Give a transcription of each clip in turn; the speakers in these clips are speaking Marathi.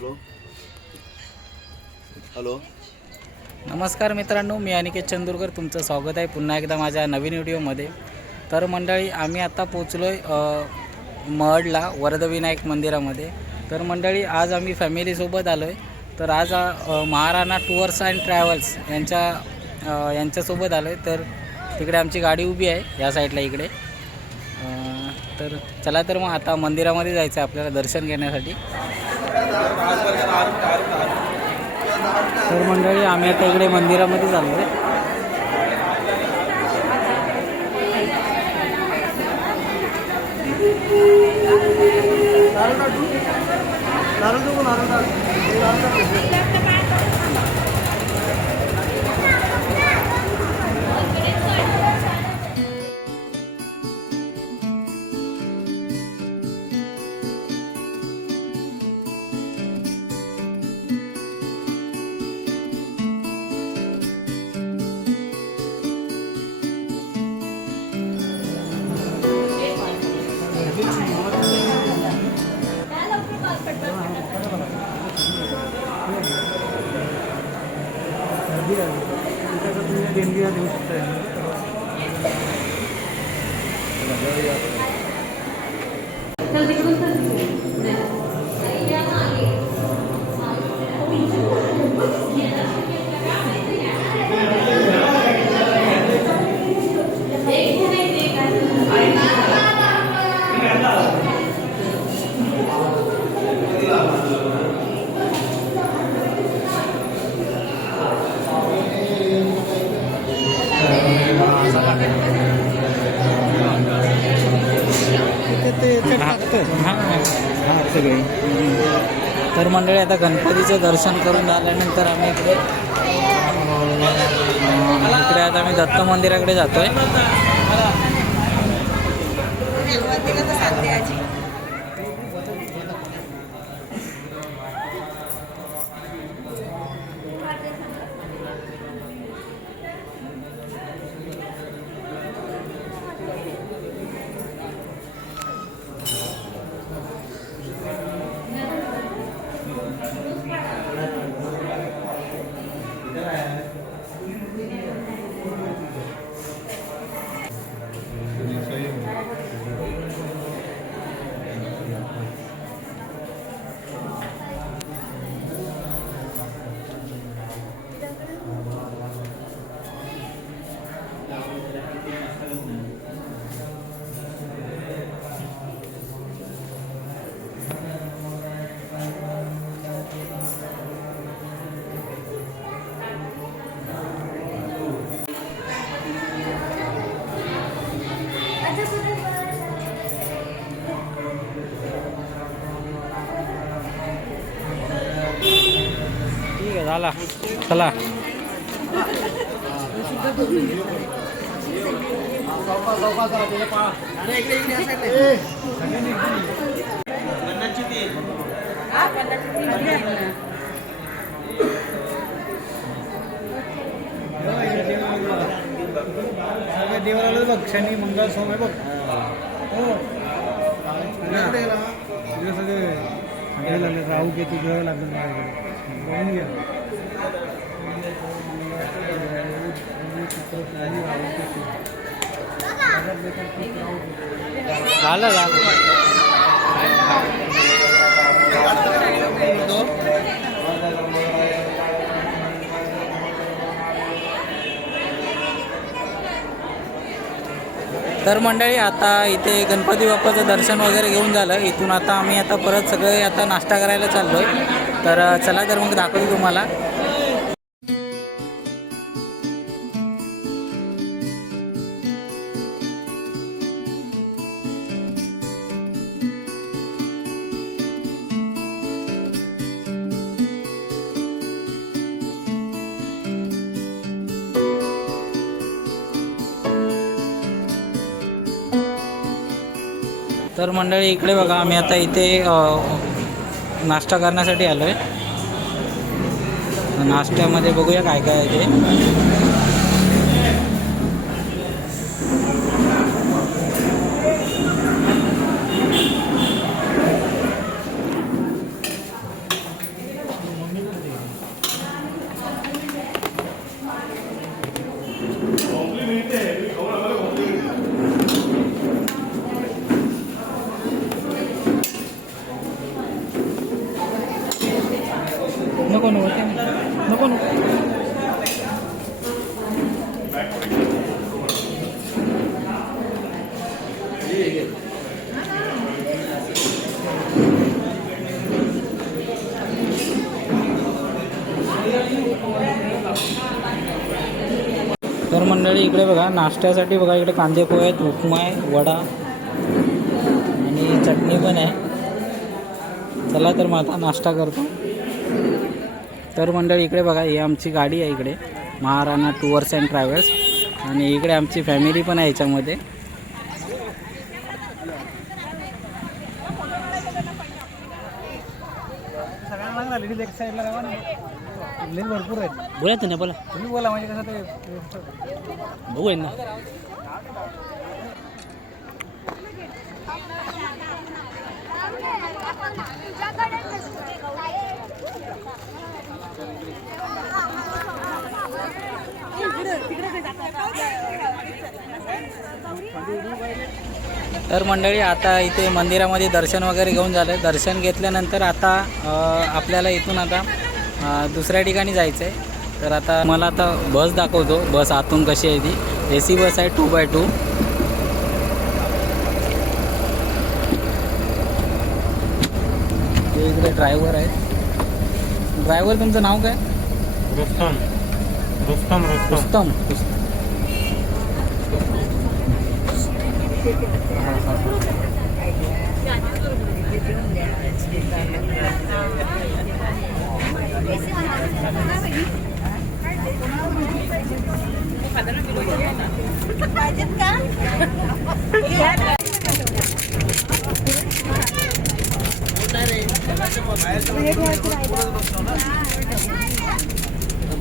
Hello hello. नमस्कार मित्रांनो, मी अनिकेत चंदूरकर. तुमचं स्वागत आहे पुन्हा एकदा माझ्या नवीन व्हिडिओमध्ये. तर मंडळी, आम्ही आता पोचलो आहे महडला वरदविनायक मंदिरामध्ये. तर मंडळी, आज आम्ही फॅमिलीसोबत आलो आहे. तर आज महाराणा टूअर्स अँड ट्रॅव्हल्स यांच्यासोबत आलो आहे. तर तिकडे आमची गाडी उभी आहे या साईडला इकडे. तर चला, तर मग आता मंदिरामध्ये जायचं आहे आपल्याला दर्शन घेण्यासाठी. तर मंडळी, आम्ही आता इकडे मंदिरामध्ये चाललो आहे. देऊ सगळे. तर मंडळी, आता गणपतीचं दर्शन करून झाल्यानंतर आम्ही इकडे आता आम्ही दत्त मंदिराकडे जातोय. ठीक आहे, झाला. चला. देवाला बघ, शनी मंगळ सोम आहे बघ. हो सगळे राहू केतू घ्यावं लागेल माझ्याकडे. घ्या. झालं झालं. तर मंडळी, आता इथे गणपती बाप्पाचं दर्शन वगैरे घेऊन झालं. इथून आता आम्ही परत सगळे नाश्ता करायला चाललो आहे. तर चला, तर मग दाखवतो तुम्हाला. तर मंडळी, इकडे बघा, आम्ही आता इथे नाश्ता करण्यासाठी आलो आहे. नाश्त्यामध्ये बघूया काय काय आहे ते. नको नको ते नको नको. तर मंडळी इकडे बघा नाश्त्यासाठी बघा इकडे कांदे पोहे आहेत, उपमा आहे, वडा आणि चटणी पण आहे. चला तर मग आता नाश्ता करतो. तर मंडळी इकडे बघा ही आमची गाडी आहे इकडे महाराणा टूअर्स अँड ट्रॅव्हल्स आणि इकडे आमची फॅमिली पण आहे याच्यामध्ये. सगळ्यांना लेडीज एक साईडला लावा ना. लेडीज भरपूर आहेत. बोला तुम्ही बोला तुम्ही बोला म्हणजे कसं ते बघू आहे ना. तर मंडळी आता इथे मंदिरामध्ये दर्शन वगैरे घेऊन झालं. दर्शन घेतल्यानंतर आता आपल्याला इथून आता दुसऱ्या ठिकाणी जायचं आहे. तर आता मला आता बस दाखवतो. बस आतून कशी आहे ती. AC बस आहे 2x2. ते इकडे ड्रायव्हर आहेत. ड्रायव्हर तुमचं नाव काय? रुस्तम रुस्तम रुस्तम रुस्तम.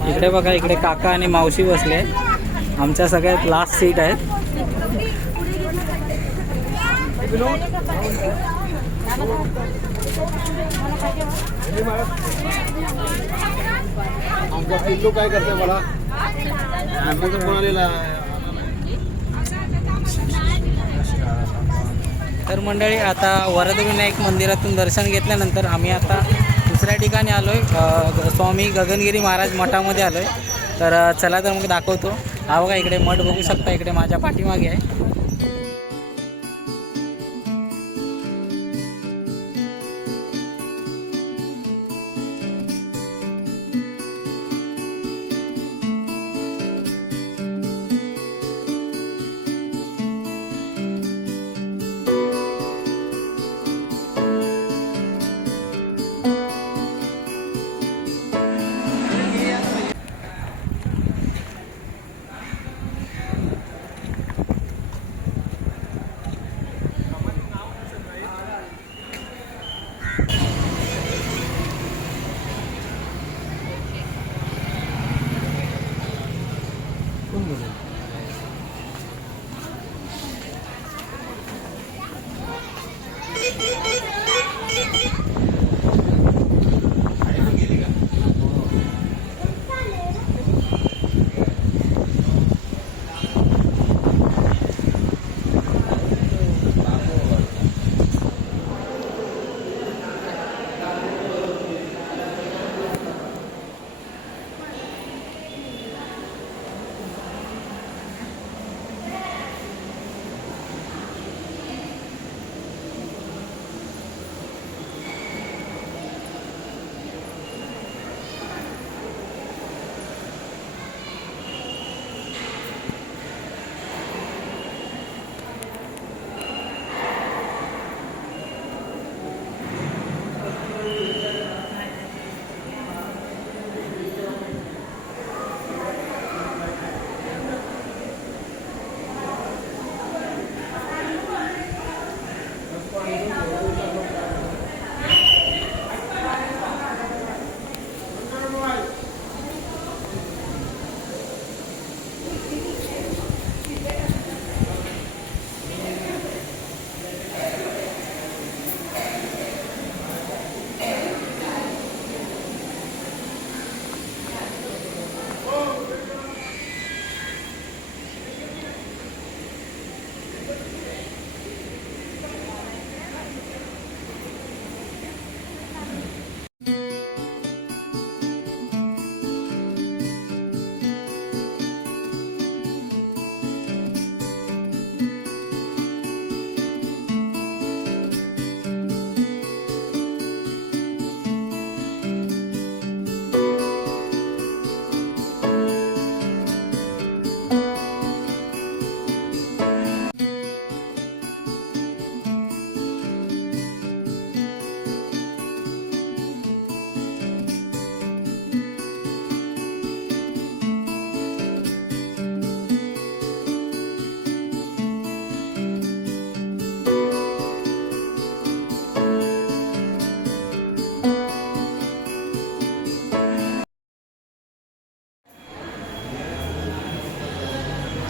इकडे बघा इकडे काका आणि मावशी बसले. आमच्या सगळ्यात लास्ट सीट आहेत. आमचा पिल्लू काय करते मला आमचा फोन आलेला. तर मंडळी आता वरदविनायक मंदिरातून दर्शन घेतल्यानंतर आम्ही आता दुसऱ्या ठिकाणी आलो आहे. स्वामी गगनगिरी महाराज मठामध्ये आलो आहे. तर चला तर मग दाखवतो. हा बघा इकडे मठ बघू शकता. इकडे माझ्या पाठीमागे आहे.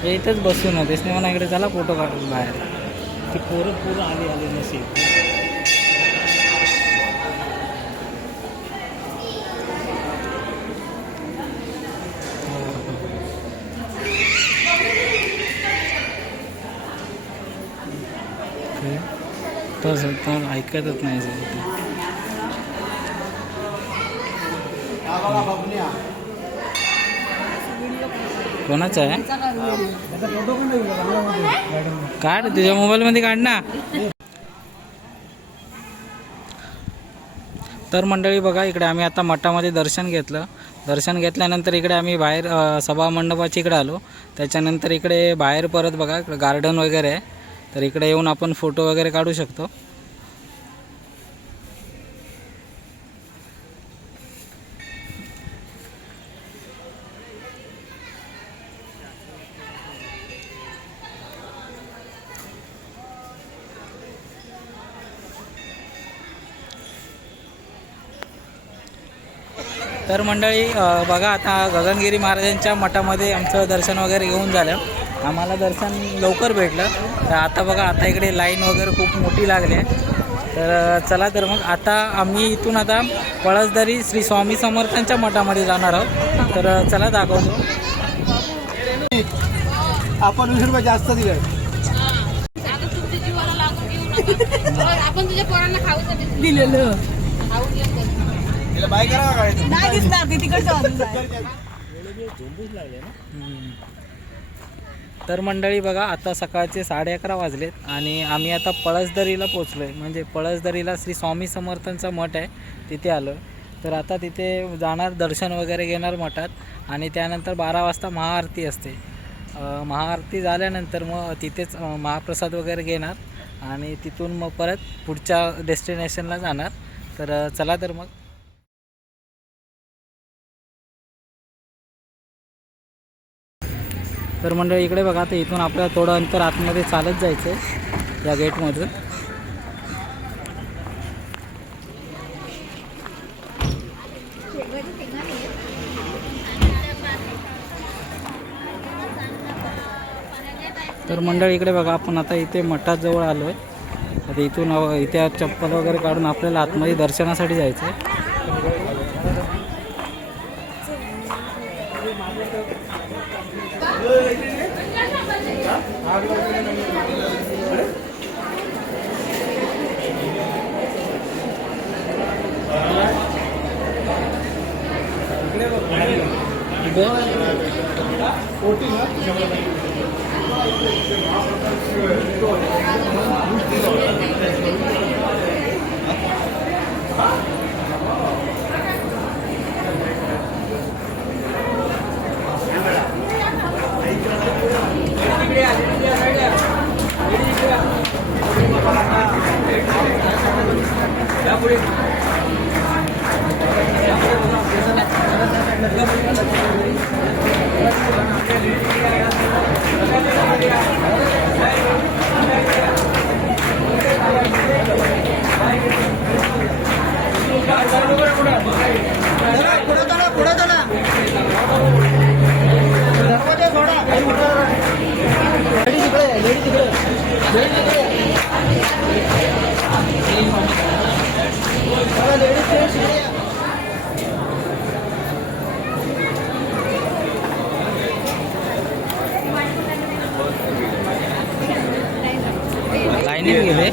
ते इथेच बसून होते त्याने मला इकडे चला फोटो काढून बाहेर. ती पोरं आली नसेल. तर ऐकतच नाही सर ते. कोणाचा आहे काढ तुझ्या मोबाईलमध्ये काढ ना. तर मंडळी बघा इकडे आम्ही आता मठामध्ये दर्शन घेतलं. दर्शन घेतल्यानंतर इकडे आम्ही बाहेर सभा मंडपाच्या इकडे आलो. त्याच्यानंतर इकडे बाहेर परत बघा इकडे गार्डन वगैरे आहे. तर इकडे येऊन आपण फोटो वगैरे काढू शकतो. तर मंडळी बघा आता गगनगिरी महाराजांच्या मठामध्ये आमचं दर्शन वगैरे घेऊन झालं. आम्हाला दर्शन लवकर भेटलं. तर आता बघा आता इकडे लाईन वगैरे खूप मोठी लागली आहे. तर चला तर मग आता आम्ही इथून आता पळसदरी श्री स्वामी समर्थांच्या मठामध्ये जाणार आहोत. तर चला दाखवतो. आपण 20 रुपये जास्त दिले. आपण तुझ्या पोरांना खाऊ दिलेलं बाय करा काय नाही दिसणार ती तिकडचं तर मंडळी बघा आता सकाळचे 11:30 वाजलेत आणि आम्ही आता पळसदरीला पोचलो आहे. म्हणजे पळसदरीला श्री स्वामी समर्थांचा मठ आहे तिथे आलो. तर आता तिथे जाणार दर्शन वगैरे घेणार मठात आणि त्यानंतर 12 वाजता महाआरती असते. महाआरती झाल्यानंतर मग तिथेच महाप्रसाद वगैरे घेणार आणि तिथून मग परत पुढच्या डेस्टिनेशनला जाणार. तर चला तर मग. तर मंडळी इकडे बघा आता इथून आपल्याला थोडं अंतर आतमध्ये चालत जायचं आहे या गेटमधून. तर मंडळी इकडे बघा आपण आता इथे मठाजवळ आलो आहे. आता इथून इथे चप्पल वगैरे काढून आपल्याला आतमध्ये दर्शनासाठी जायचं आहे. लाईनीत गेले.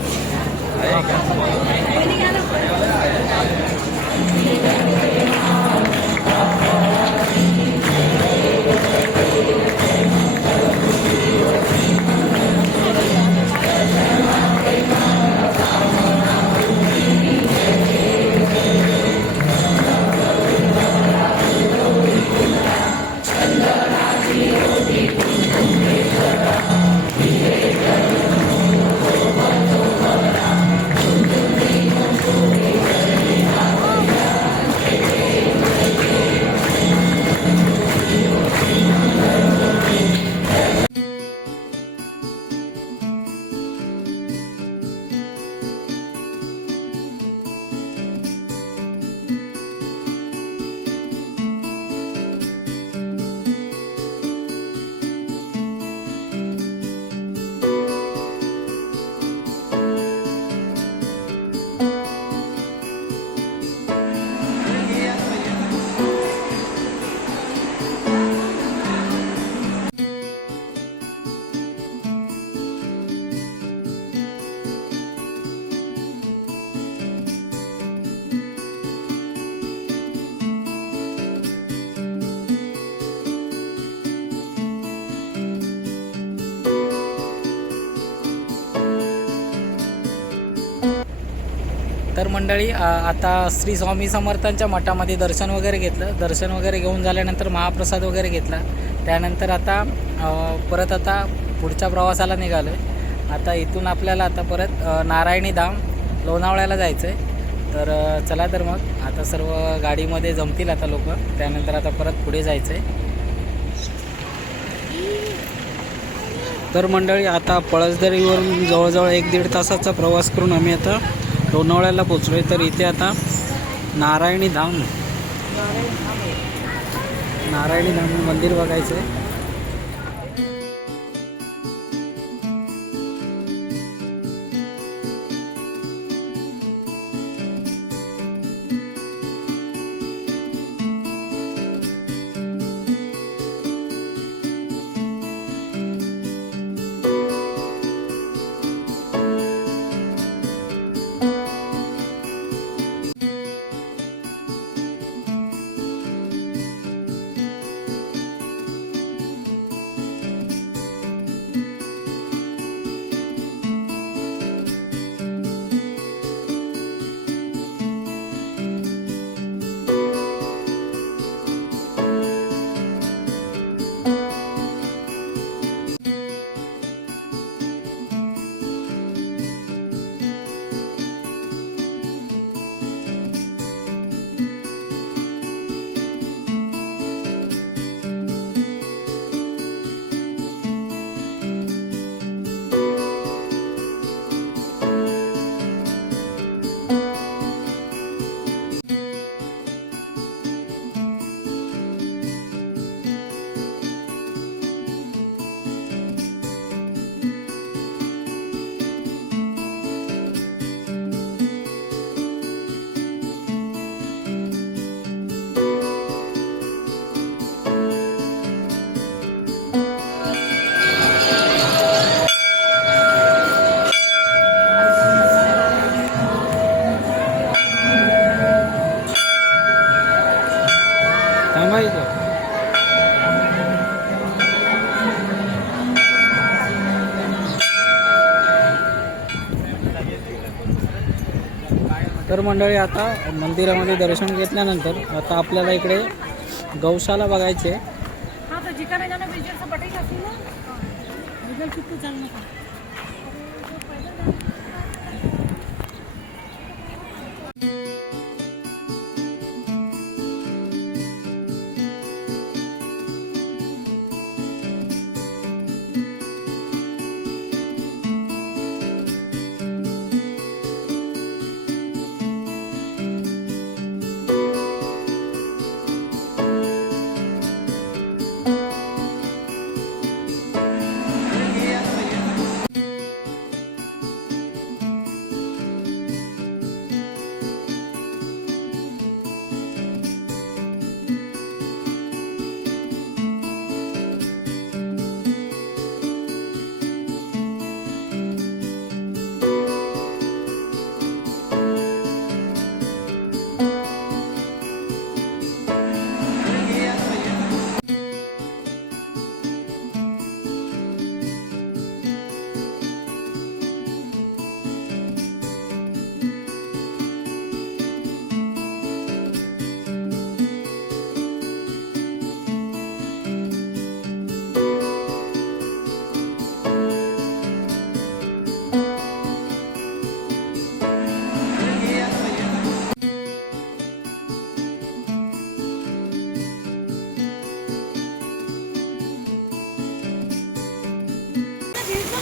तर मंडळी आता श्री स्वामी समर्थांच्या मठामध्ये दर्शन वगैरे घेतलं. दर्शन वगैरे घेऊन झाल्यानंतर महाप्रसाद वगैरे घेतला. त्यानंतर आता परत आता पुढच्या प्रवासाला निघालो आहे. आता इथून आपल्याला आता परत नारायणी धाम लोणावळ्याला जायचं आहे. तर चला तर मग आता सर्व गाडीमध्ये जमतील आता लोक. त्यानंतर आता परत पुढे जायचं आहे. तर मंडळी आता पळसदरीवरून जवळजवळ 1-1.5 तासाचा प्रवास करून आम्ही आता लोणावळ्याला पोचलो आहे. तर इथे आता नारायणी धाम मंदिर बघायचं आहे. तर मंडळी आता मंदिरामध्ये दर्शन घेतल्यानंतर आता आपल्याला इकडे गौशाला बघायची आहे. हाँ तो जितना जाना बिजनेस से पटेगा सी ना बिजनेस कितने चलने का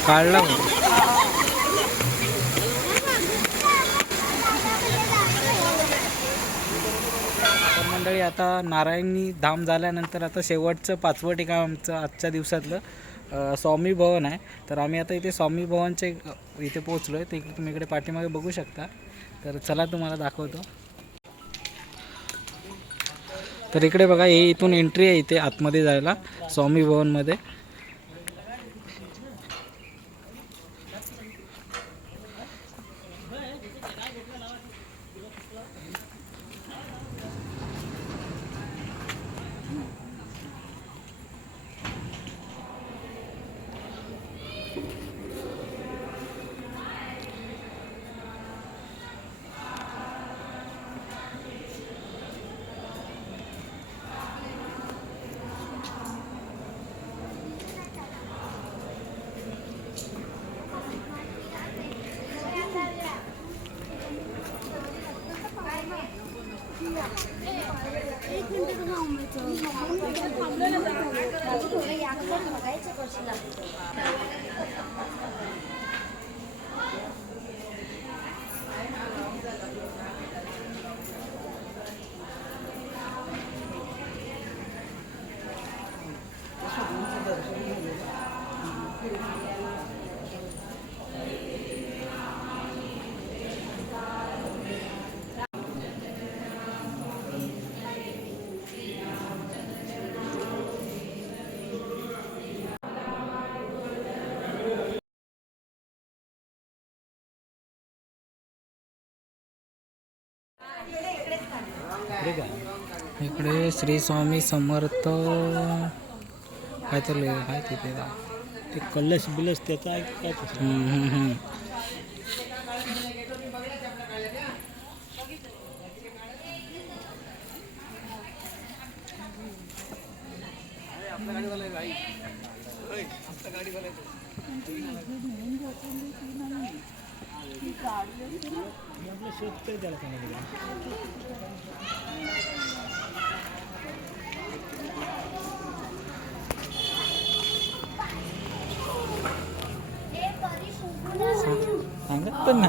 काढला मंडळी. आता नारायणी धाम झाल्यानंतर आता शेवटचं 5वं ठिकाण आमचं आजच्या दिवसातलं स्वामी भवन आहे. तर आम्ही आता इथे स्वामी भवनचे इथे पोहोचलो आहे. ते तुम्ही इकडे पाठीमागे बघू शकता. तर चला तुम्हाला दाखवतो. तर इकडे बघा, हे इथून एंट्री आहे इथे आतमध्ये जायला स्वामी भवनमध्ये. इकडे श्री स्वामी समर्थ काय तर काय तिथे ते कलश बिलस त्याचा आहे काय आपलं शेतकरी त्याला सांगितलं सांगत पण ना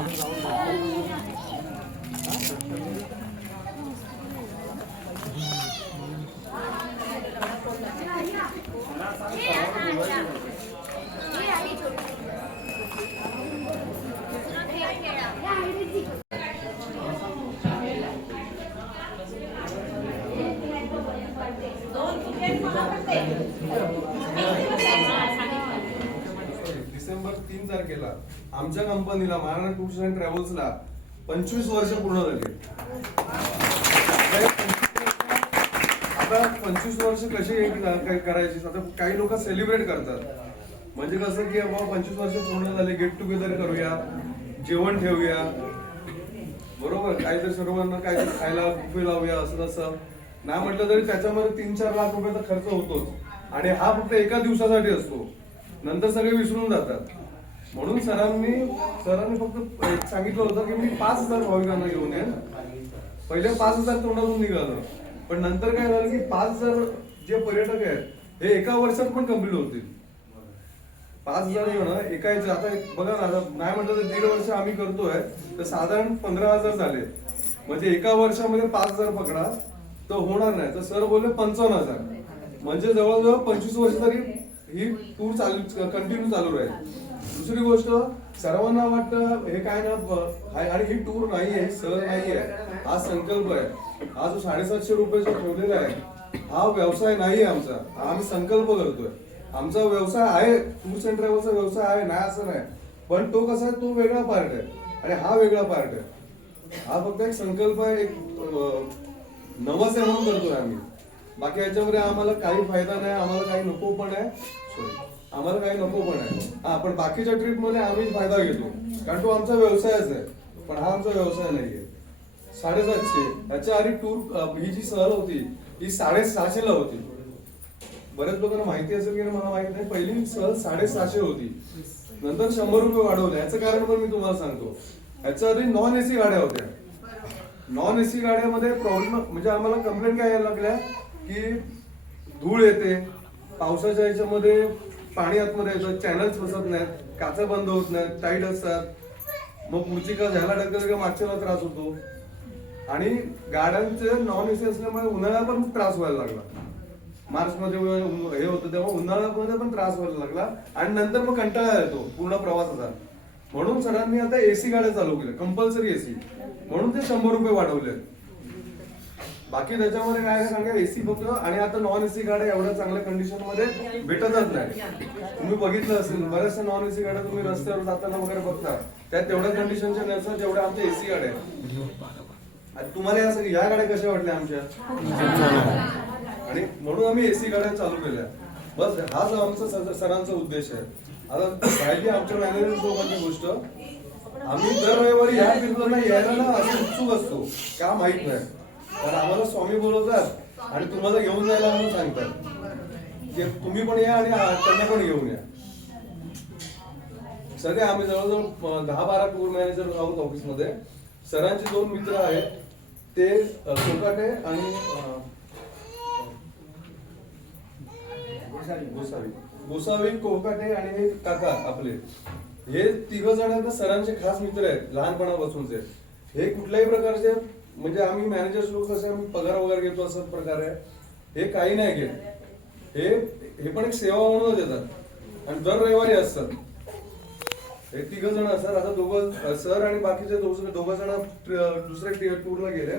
डिसेंबर 3 तारखेला आमच्या कंपनीला महाराणा टूर्स अँड ट्रॅव्हल्सला 25 वर्ष पूर्ण झाली. आता 25 वर्ष कशी करायची, आता काही लोक सेलिब्रेट करतात. म्हणजे कसं की बाबा 25 वर्ष पूर्ण झाले, गेट टुगेदर करूया, जेवण ठेवूया, बरोबर, काहीतरी सर्वांना काहीतरी खायला बुफे लावूया, असं तसं नाही म्हटलं तरी त्याच्यामध्ये 3-4 लाख रुपयाचा खर्च होतोच. आणि हा फक्त एका दिवसासाठी असतो, नंतर सगळे विसरून जातात. म्हणून सरांनी फक्त सांगितलं होतं की मी 5,000 भाविकांना घेऊन येईन. पहिले 5,000 तोंडातून निघालं, पण नंतर काय झालं की 5,000 जे पर्यटक आहेत हे एका वर्षात पण कम्प्लीट होतील. 5,000 जण एका आता बघा ना, नाही म्हटलं तर 1.5 वर्ष आम्ही करतोय तर साधारण 15,000 झाले. म्हणजे एका वर्षामध्ये 5,000 पकडा तर होणार नाही. तर सर बोलले 55,000, म्हणजे जवळजवळ 25 वर्ष तरी ही टूर कंटिन्यू चालू राहील. दुसरी गोष्ट, सर्वांना वाटतं हे काय ना, आणि ही टूर नाहीये, सहल नाहीये, हा संकल्प आहे. हा जो 750 रुपये जो ठेवलेला आहे हा व्यवसाय नाहीये आमचा, हा आम्ही संकल्प करतोय. आमचा व्यवसाय आहे, टूर्स अँड ट्रॅव्हल्सचा व्यवसाय आहे, नाही असं नाही, पण तो कसा आहे, तो वेगळा पार्ट आहे आणि हा वेगळा पार्ट आहे. हा फक्त एक संकल्प आहे, एक नवस आहे म्हणून करतोय आम्ही. बाकी याच्यामध्ये आम्हाला काही फायदा नाही, आम्हाला काही नको पण आहे, आम्हाला काही नको पण आहे. हा, पण बाकीच्या ट्रिप मध्ये आम्ही फायदा घेतो, कारण तो आमचा व्यवसायच आहे, पण हा आमचा व्यवसाय नाहीये. 750, याच्या आधी टूर ही जी सहल होती ही 650 ला होती. बऱ्याच लोकांना माहिती असेल की मला माहित नाही, पहिली सहल 650 होती, नंतर 100 रुपये वाढवले. याचं कारण पण मी तुम्हाला सांगतो. याच्या आधी नॉन एसी गाड्या होत्या. नॉन एसी गाड्यामध्ये प्रॉब्लेम म्हणजे आम्हाला कंप्लेंट काय यायला लागल्या की धूळ येते, पावसाच्या याच्यामध्ये पाणी आतमध्ये येतं, चॅनल्स बसत नाहीत, काचा बंद होत नाहीत, टाईट असतात, मग पुढची का ह्याला ढकल का मागच्याला त्रास होतो. आणि गाड्यांचे नॉन एसी असल्यामुळे उन्हाळ्यात पण त्रास व्हायला लागला. मार्च मध्ये हे होतं तेव्हा उन्हाळ्यामध्ये पण त्रास व्हायला लागला आणि नंतर मग कंटाळा येतो पूर्ण प्रवासाचा. म्हणून सरांनी आता एसी गाड्या चालू केल्या, कंपल्सरी एसी, म्हणून ते 100 रुपये वाढवले. बाकी त्याच्यामध्ये काय सांगा, एसी फक्त, आणि आता नॉन एसी गाड्या एवढ्या चांगल्या कंडिशन मध्ये भेटतच नाही. तुम्ही बघितलं असेल बऱ्याचशा नॉन एसी गाड्या तुम्ही रस्त्यावर जाताना वगैरे बघता, त्या तेवढ्या कंडिशनच्या नसतात जेवढ्या आमच्या एसी गाड्या आहेत. तुम्हाला या गाड्या कशा वाटल्या आमच्या, आणि म्हणून आम्ही एसी गाड्या चालू केल्या. बस हाच आमचा सरांचा उद्देश आहे. आता राहिली आमच्या मॅनेजर सोबतची गोष्ट, आम्ही दर रविवारी या ट्रिपला यायला ना असं उत्सुक असतो, का माहित नाही, कारण आम्हाला स्वामी बोलवतात आणि तुम्हाला घेऊन जायला म्हणून सांगतात की तुम्ही पण या आणि त्यांना पण घेऊन या. सगळे आम्ही जवळजवळ 10-12 टूर मॅनेजर आहोत ऑफिसमध्ये. सरांचे 2 मित्र आहेत, ते कोकाटे आणि गोसावी कोकाटे आणि हे काका आपले हे तिघ जण सरांचे खास मित्र आहेत लहानपणापासूनचे. हे कुठल्याही प्रकारचे म्हणजे आम्ही मॅनेजर्स लोक कसे आम्ही पगार वगैरे घेतो असं प्रकार आहे. हे काही नाही घेत. हे पण एक सेवा म्हणूनच येतात आणि दर रविवारी असतात. हे तिघ जण असतात. आता दोघं सर आणि बाकीचे दोघं जण दुसऱ्या टूरला गेले.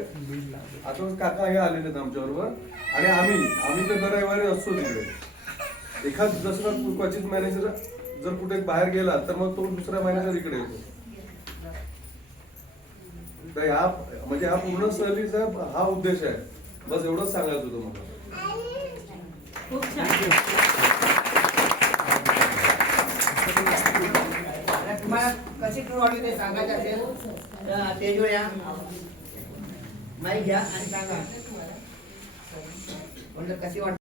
आता काका हे आलेले आहेत आमच्या बरोबर आणि आम्ही तर दर रविवारी असतो तिकडे. एखाद जसं क्वचित मॅनेजर जर कुठे बाहेर गेला तर मग तो दुसरा मॅनेजर इकडे येतो. तर म्हणजे हा पूर्ण सहलीचा हा उद्देश आहे. बस एवढंच सांगायचं होतं मला. खूप छान. तुम्हाला कशी टूर वाटली ते सांगायचं असेल तर स्टेजवर या, माईक घ्या आणि सांगा. म्हणजे कशी वाटली.